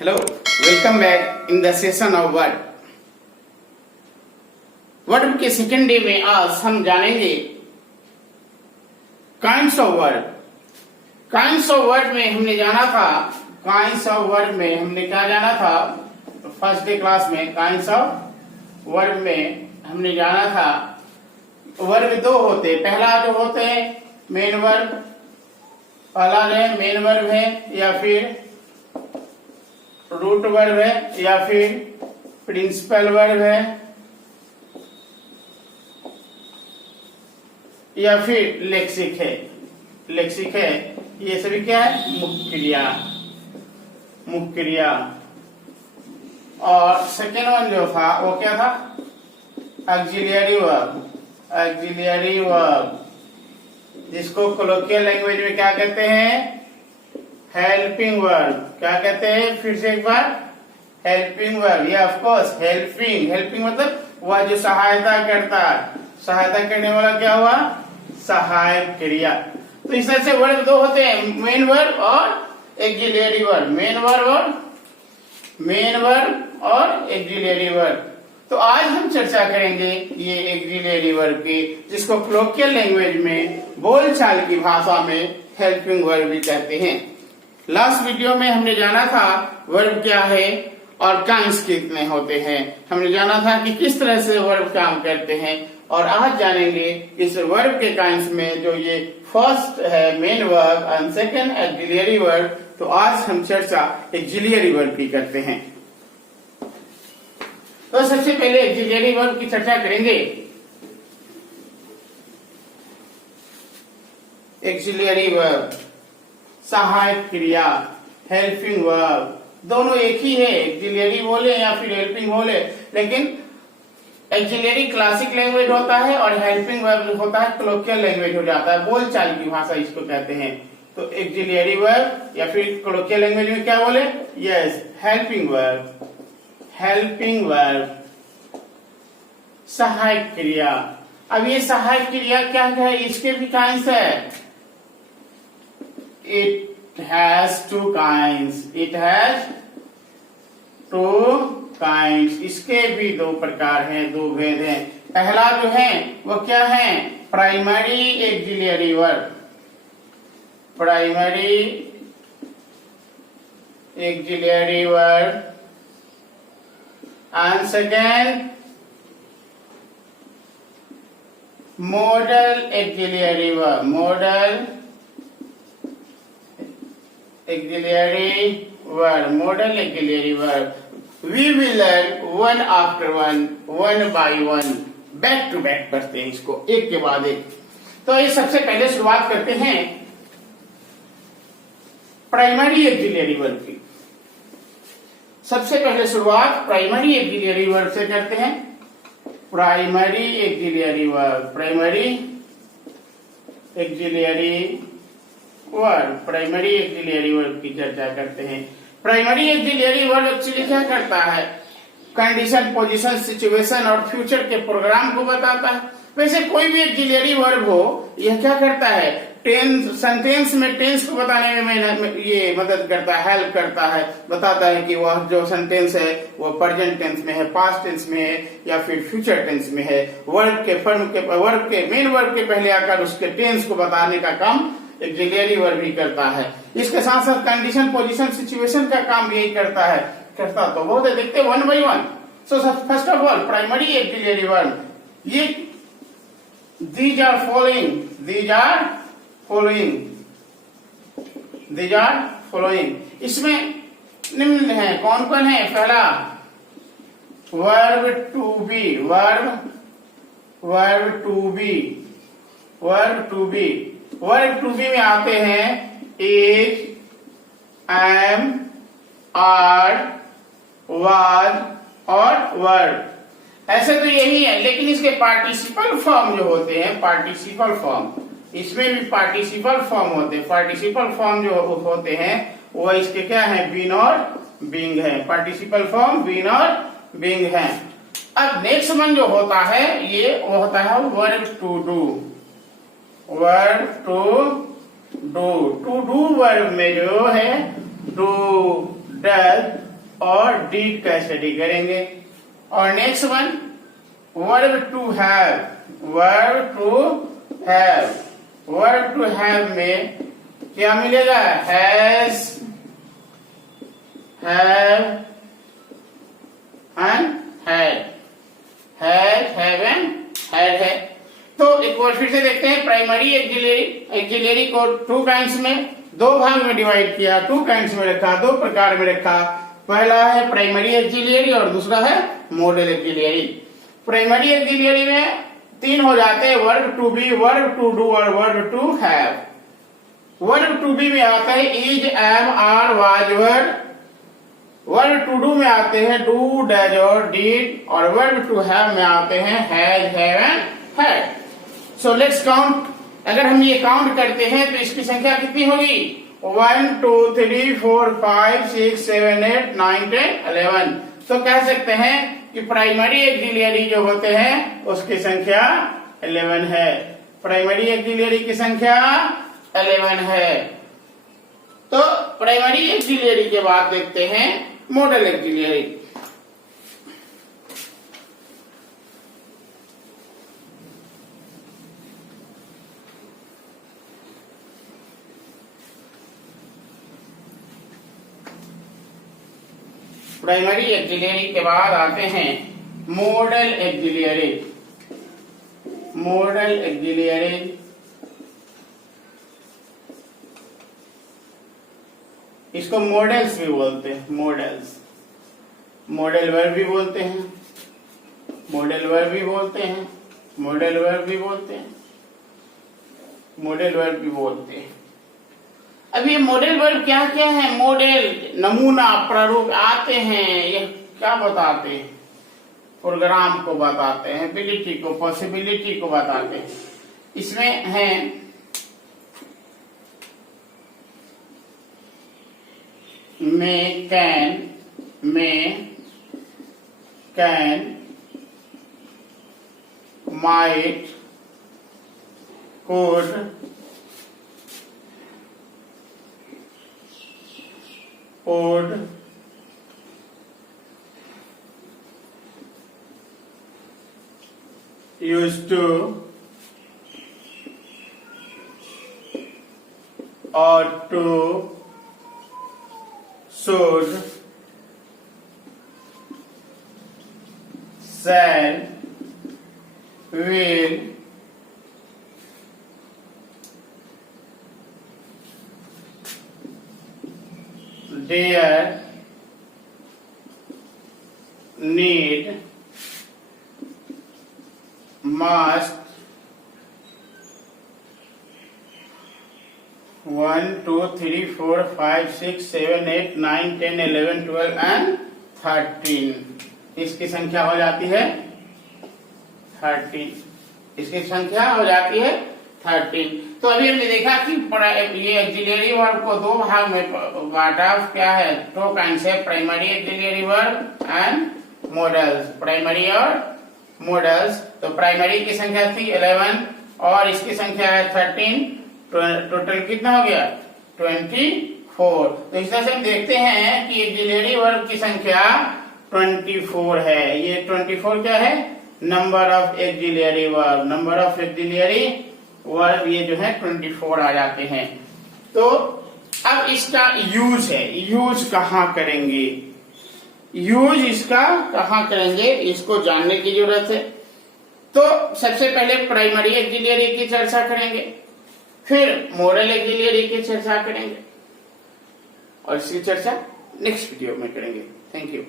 Hello, welcome back in the session of word. Verb के second day में आज हम जानेंगे kinds of verb. Kinds of verb में हमने जाना था, काइंड्स ऑफ वर्ब में हमने क्या जाना था फर्स्ट डे क्लास में। काइंड्स ऑफ वर्ब में हमने जाना था वर्ब दो होते, पहला जो होते हैं मेन वर्ब, पहला है मेन वर्ब है या फिर रूट वर्ब है या फिर प्रिंसिपल वर्ब है या फिर लेक्सिक है। लेक्सिक है ये सभी क्या है मुख्य क्रिया, मुख्य क्रिया। और सेकेंड वन जो था वो क्या था ऑक्सिलियरी वर्ब, ऑक्सिलियरी वर्ब जिसको कोलोकियल लैंग्वेज में क्या कहते हैं हेल्पिंग वर्ब। क्या कहते हैं फिर से एक बार हेल्पिंग वर्ब, ये ऑफ कोर्स हेल्पिंग, हेल्पिंग मतलब वह जो सहायता करता है, सहायता करने वाला क्या हुआ सहायक क्रिया। तो इस तरह से वर्ब दो होते हैं मेन वर्ब और ऑक्सिलियरी वर्ब, मेन वर्ब और मेन वर्ब और ऑक्सिलियरी वर्ब। तो आज हम चर्चा करेंगे ये ऑक्सिलियरी वर्ब की, जिसको कोलोकियल लैंग्वेज में बोलचाल की भाषा में हेल्पिंग वर्ब भी कहते हैं। लास्ट वीडियो में हमने जाना था वर्ब क्या है और काइंड्स कितने होते हैं, हमने जाना था कि किस तरह से वर्ब काम करते हैं। और आज जानेंगे इस वर्ब के काइंड्स में जो ये फर्स्ट है मेन वर्ब और सेकंड ऑक्सिलियरी वर्ब। तो आज हम चर्चा ऑक्सिलियरी वर्ब की करते हैं। तो सबसे पहले ऑक्सिलियरी वर्ब की चर्चा करेंगे। ऑक्सिलियरी वर्ब सहायक क्रिया, हेल्पिंग वर्ब, दोनों एक ही है, ऑक्सिलियरी बोले या फिर हेल्पिंग बोले, लेकिन ऑक्सिलियरी क्लासिक लैंग्वेज होता है और हेल्पिंग वर्ब होता है कोलोकियल लैंग्वेज हो जाता है, बोलचाल की भाषा इसको कहते हैं। तो ऑक्सिलियरी वर्ब या फिर कोलोकियल लैंग्वेज में क्या बोले yes helping verb, helping verb सहायक क्रिया। अब ये सहायक क्रिया क्या है, इसके भी काइंड्स है। It has two kinds. It has two kinds. इसके भी दो प्रकार हैं, दो भेद हैं। पहला जो है वो क्या है primary auxiliary verb, primary auxiliary verb. And second model auxiliary verb, model auxiliary verb, modal auxiliary verb. We will learn one after one, one by one, back to back पढ़ते हैं इसको एक के बाद एक। तो ये सबसे पहले शुरुआत करते हैं प्राइमरी ऑक्सिलियरी वर्ब की। सबसे पहले शुरुआत प्राइमरी ऑक्सिलियरी वर्ब से करते हैं। Primary auxiliary verb, primary auxiliary verb, primary auxiliary verb की चर्चा करते हैं। प्राइमरी ऑक्सिलियरी वर्ब एक्चुअली क्या करता है कंडीशन, पोजीशन, सिचुएशन और फ्यूचर के प्रोग्राम को बताता है। वैसे कोई भी ऑक्सिलियरी वर्ब हो यह क्या करता है टेंस, सेंटेंस में टेंस को बताने में ये मदद करता है, हेल्प करता है, बताता है कि वह जो सेंटेंस है वो प्रेजेंट टेंस में है, पास्ट टेंस में है या फिर फ्यूचर टेंस में है। वर्ब के फॉर्म के, वर्ब के मेन वर्ब के पहले आकर उसके टेंस को बताने का काम ऑक्सिलियरी वर्ब भी करता है। इसके साथ साथ कंडीशन, पोजीशन, सिचुएशन का काम यही करता है। करता तो बहुत है, देखते one by one. So first of all primary auxiliary verb, ये these are following, these are following, these are following. इसमें निम्न है, कौन कौन है। पहला verb to be, verb, verb to be, verb to be. Verb to be में आते हैं इज, एम, आर, वाज और वर्ब। ऐसे तो यही है, लेकिन इसके पार्टिसिपल फॉर्म जो होते हैं, पार्टिसिपल फॉर्म, इसमें भी पार्टिसिपल फॉर्म होते हैं। पार्टिसिपल फॉर्म जो होते हैं वो इसके क्या है बीन और बीइंग है। पार्टिसिपल फॉर्म बीन और बीइंग है। अब नेक्स्ट वन जो होता है ये वो होता है verb to do, verb to do. To do verb में जो है डू, डज और डीड का स्टडी करेंगे। और next one verb to have, verb to have, verb to have में क्या मिलेगा? Has, have and had, has, have and had है। तो एक बार फिर से देखते हैं, प्राइमरी एक्सिलरी को टू काइंड्स में, दो भाग में डिवाइड किया, टू काइंड्स में रखा, दो प्रकार में रखा। पहला है प्राइमरी एक्सिलरी और दूसरा है मॉडल एक्सिलरी। प्राइमरी एक्सिलरी में तीन हो जाते हैं, verb to be, verb to do और verb to have. Verb to be में आता है is, am, are, was, were. Verb to do में आते हैं डू, डज और डीड। और वर्ब टू हैव में आते हैं has, have and had. So let's count. अगर हम ये काउंट करते हैं तो इसकी संख्या कितनी होगी? 1 2 3 4 5 6 7 8 9 10 11। तो कह सकते हैं कि प्राइमरी एक्सिलरी जो होते हैं उसकी संख्या 11 है। प्राइमरी एक्सिलरी की संख्या 11 है। तो प्राइमरी एक्सिलरी के बाद देखते हैं मॉडल एक्सिलरी। प्राइमरी एक्सिलरी के बाद आते हैं मॉडल एक्सिलरी। मॉडल एक्सिलरी इसको मॉडल्स भी बोलते हैं, मॉडल्स। मॉडल वर्ब भी बोलते हैं, मॉडल वर्ब भी बोलते हैं, मॉडल वर्ब भी बोलते हैं, मॉडल वर्ब भी बोलते हैं। अब ये मॉडल वर्ब क्या क्या है? मॉडल, नमूना, प्रारूप आते हैं। ये क्या बताते हैं? प्रोग्राम को बताते हैं, एबिलिटी को, पॉसिबिलिटी को बताते हैं। इसमें है may, can, might, could, would, used to, ought to, should, shall, will, dare, need, must, 1 2 3 4 5 6 7 8 9 10 11 12 and 13। इसकी संख्या हो जाती है 13। इसकी संख्या हो जाती है 13। तो अभी हमने देखा कि ये एक्सिलरी वर्ब को दो भाग में बांटा। क्या है? दो काइंड्स है, primary axillary verb and models. Primary और मॉडल्स। तो प्राइमरी की संख्या थी 11 और इसकी संख्या है 13। टोटल कितना हो गया? 24। तो इस तरह से हम देखते हैं कि एक्सिलरी वर्ब की संख्या 24 है। ये 24 क्या है? Number of axillary verb. Number of axillary verb ये जो है 24 आ जाते हैं। तो अब इसका यूज है, यूज कहाँ करेंगे? यूज इसका कहाँ करेंगे इसको जानने की जरूरत है। तो सबसे पहले प्राइमरी एक्सिलरी की चर्चा करेंगे, फिर मॉडल एक्सिलरी की चर्चा करेंगे और इसकी चर्चा नेक्स्ट वीडियो में करेंगे। Thank you.